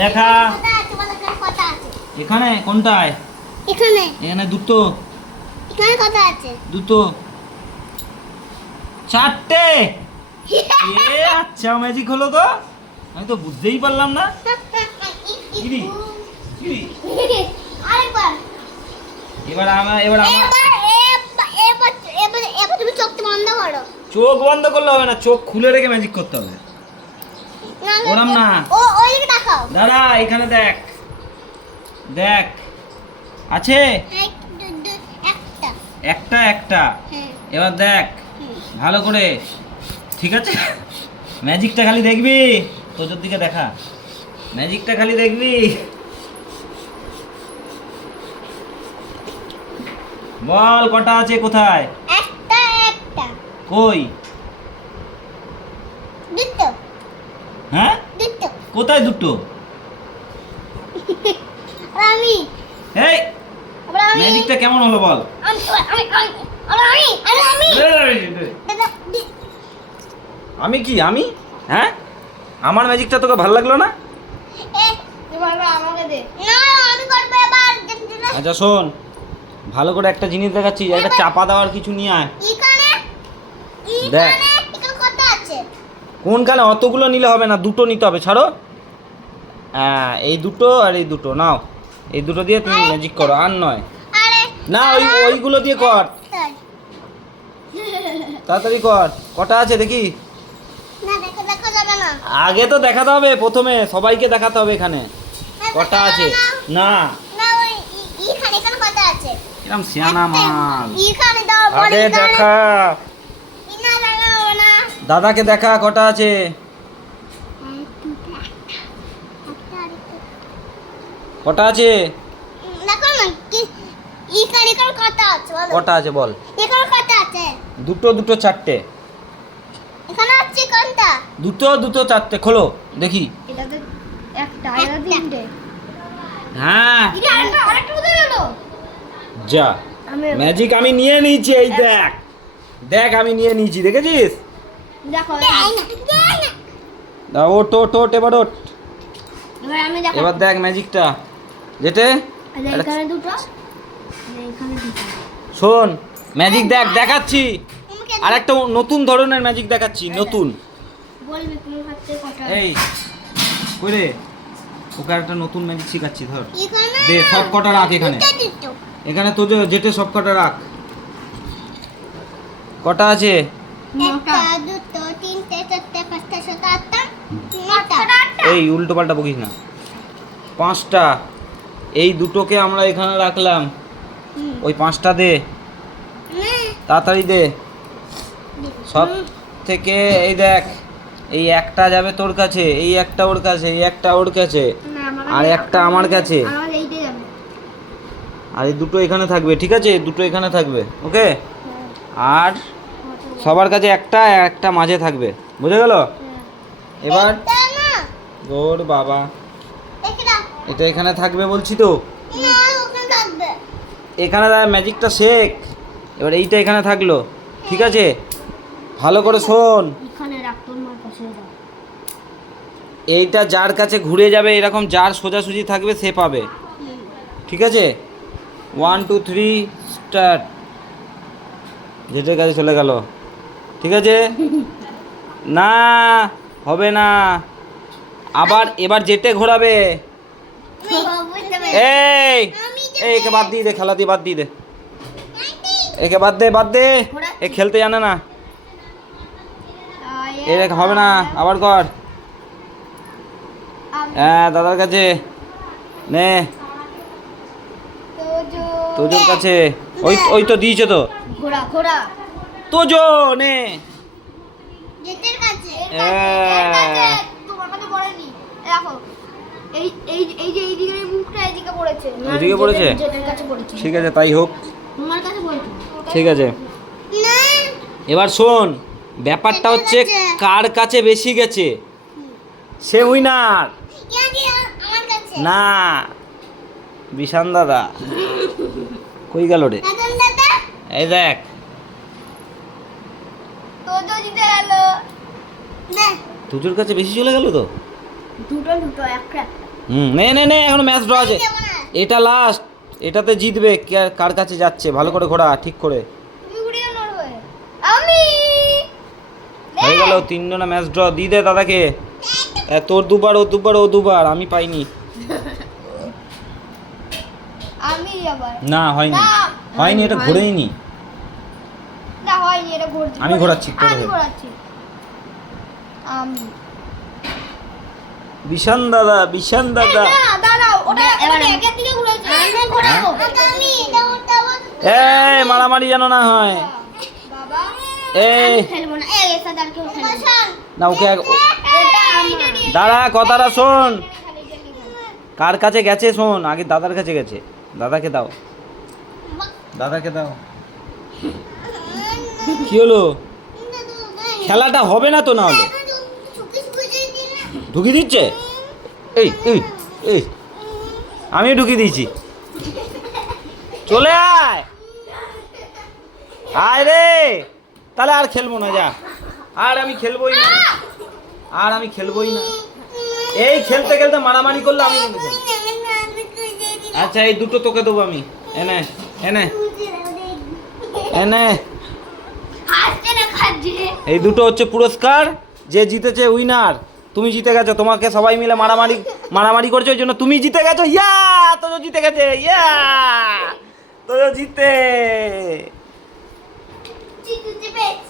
দেখা এখানে কোনটায়? এখানে এখানে দুটো। এখানে কত আছে? দুটো। চারটে। আচ্ছা ম্যাজিক হলো তো, আমি তো বুঝতেই পারলাম না। ইরি, ইরি। আরেকবার এবার আমার এবার তুমি চোখটা বন্ধ করো। চোখ বন্ধ করলে হবে না, চোখ খুলে রেখে ম্যাজিক করতে হবে। ওরম না। ওইদিকে তাকাও। দাদা এখানে দেখ, দেখ আছে একটা। একটা একটা। হ্যাঁ। এবার দেখ ভালো করে, ঠিক আছে? ম্যাজিকটা খালি দেখবি, তোর দিকে দেখা, ম্যাজিকটা খালি দেখবি। বল কটা আছে, কোথায়? একটা একটা। কই? দুটো হ্যাঁ দুটো। কোথায় দুটো? আর আমি এই আবার আমি ম্যাজিকটা কেমন হলো বল? আমি আমি আমি আমি আমি দাদা আমি কি আমি? হ্যাঁ আমার ম্যাজিকটা তোকে ভালো লাগলো না? এবার আমাকে দে। না আমি করব এবার। আচ্ছা শোন, ভালো করে একটা জিনিস দেখাচ্ছি, একটা চাপা দেওয়ার কিছু নিয়ে আয়। এখানে দেখ। এখানে কত আছে? কোনখানে? অতগুলো নিলে হবে না, দুটো নিতে হবে, ছাড়ো। হ্যাঁ এই দুটো আর এই দুটো নাও, এই দুটো দিয়ে তুমি ম্যাজিক করো, আর নয়। আরে না ওইগুলো দিয়ে কর, তাড়াতাড়ি কর। কটা আছে দেখি? না দেখো দেখো যাবে না। আগে তো দেখাতে হবে, প্রথমে সবাইকে দেখাতে হবে এখানে কটা আছে। না না ওই এখানে কত আছে? এরকম সিয়ানা মাল। এখানে দাও বড় আগে এখানে। দেখা, না লাগাও না। দাদাকে দেখা কটা আছে। কটা আছে? দেখো না কি এখানে কত আছে বলো। কটা আছে বল? এখানে কত আছে? দুটো দুটো চারটে। এখানে আছে কোনটা? দুটো দুটো চারটে, খোলো দেখি। এটাতে একটা এটা তিনটে। হ্যাঁ এটা আরেকটা উঠে গেল। যা ম্যাজিক আমি নিয়ে নিয়েছি, এই দেখ, দেখ আমি নিয়ে নিয়েছি, দেখেছিস? দেখো দা ওট ওট ওট, এবার ওট। এবার আমি দেখো। এবার দেখ ম্যাজিকটা যেতে। এখানে দুটো এখানে দুটো। শোন ম্যাজিক দেখ, দেখাচ্ছি আর একটা নতুন ধরনের ম্যাজিক দেখাচ্ছি, নতুন। বলবি তোমার হাতে কটা? এই কই রে, ওকে একটা নতুন ম্যাজিক শেখাচ্ছি, ধর এখানে দে, সব কটা রাখ এখানে, দুটো। এখানে তো যেতে সব কটা রাখ। কটা আছে? একটা দুটো তিনটে চারটে পাঁচটা ছটা আটটা নটা। এই উল্টো পাল্টা বকিস না। পাঁচটা, এই দুটোকে আমরা এখানে রাখলাম, ওই পাঁচটা দে, তাড়াতাড়ি দে। সব থেকে এই দেখ, এই একটা যাবে তোর কাছে, এই একটা ওর কাছে, এই একটা ওর কাছে, আর একটা আমার কাছে, আমার এইটা যাবে। আর এই দুটো এখানে থাকবে, ঠিক আছে? দুটো এখানে থাকবে, ওকে? আর সবার কাছে একটা একটা মাঝে থাকবে, বুঝে গেল? এবার এটা না ওর বাবা, এটা এটা এখানে থাকবে বলছি তো, না ওখানে থাকবে। এখানে ম্যাজিকটা শেখ। এবার এইটা এখানে থাকলো, ঠিক আছে? ভালো করে শোন, এখানে রাখতো আমার কাছে দাও। এইটা যার কাছে ঘুরে যাবে, এরকম যার সোজাসুজি থাকবে সে পাবে, ঠিক আছে? 1 2 3 স্টার্ট। যেটার কাছে চলে গেল, ঠিক আছে? না হবে না, আবার এবার যেতে ঘোরাবে। এই একে বাদ দিয়ে দে, খেলা দিয়ে বাদ দিয়ে দে, একে বাদ দে, বাদ দে, এ খেলতে জানে না, এ হবে না, আবার কর। হ্যাঁ দাদার কাছে নে, তোজোর কাছে, ওই ওই তো দিয়েছে তো, ঘোড়া ঘোড়া তোজো নে। জেতের কাছে। হ্যাঁ। তোমার কাছে পড়েনি। দেখো এই এই এই যে এইদিকে মুখটা এদিকে পড়েছে। এদিকে পড়েছে? জেতের কাছে পড়েছে। ঠিক আছে তাই হোক, তোমার কাছে পড়েছে। ঠিক আছে। না এবার শোন, ব্যাপারটা হচ্ছে কার কাছে বেশি গেছে সে উইনার। আমার কাছে। না বিশান দাদা কই গেল রে? রাজন দাদা এই দেখ, তোজো জিতে গেল। না তোজোর কাছে বেশি চলে গেল তো। দুটো দুটো একটা। নে নে নে, এখনো ম্যাচ ড্র আছে। এটা লাস্ট, এটাতে জিতবে। কার কাছে যাচ্ছে ভালো করে ঘোরা ঠিক করে। তুমি ঘুরিয়ে নড়বে। আমি হয়ে গেল 3 জনা ম্যাচ ড্র। দি দে দাদাকে। তোর দুবার, ও দুবার, ও দুবার, আমি পাইনি। আমি আবার না হয়নি, না, হয়নি, এটা ঘুরেই নি। না হয়নি, এটা ঘুরছে। আমি ঘোরাচ্ছি, তোর আমি হয়ে। ঘোরাচ্ছি। আমি বিশান দাদা, বিশান দাদা। না দাঁড়াও, ওটা এবার একের দিকে ঘুরাচ্ছে। আমি ঘোরাবো। আমি এটা উঠাবো। এই মারামারি যেন না হয়। বাবা এই খেলবো না। এই এসা দাঁড় কেউ খেলবো না, ওকে এটা আমার। দাঁড়া, কথাটা শোন। কার কাছে গেছে শোন, আগে দাদার কাছে গেছে। দাদাকে দাও, দাদাকে দাও। কি হলো? খেলাটা হবে না তো, না হলে ঢুকিয়ে দিচ্ছে। এই এই এই, আমি ঢুকিয়ে দিয়েছি। চলে আয়, আয় রে। তাহলে আর খেলবো না, যা। আর আমি খেলবোই না, আর আমি খেলবোই না। এই খেলতে খেলতে মারামারি করলে আমি কিন্তু খেলবো। আচ্ছা, এই দুটো তোকে দেবো আমি। এনে এনে এনে, হাসছে না খাচ্ছে। এই দুটো হচ্ছে পুরস্কার। যে জিতেছে উইনার। তুমি জিতে গেছো, তোমাকে সবাই মিলে মারামারি মারামারি করছে, ওই জন্য তুমি জিতে গেছো। ইয়া, তোজো জিতে গেছে। ইয়া, তোজো জিতে। জিতে পেয়েছি।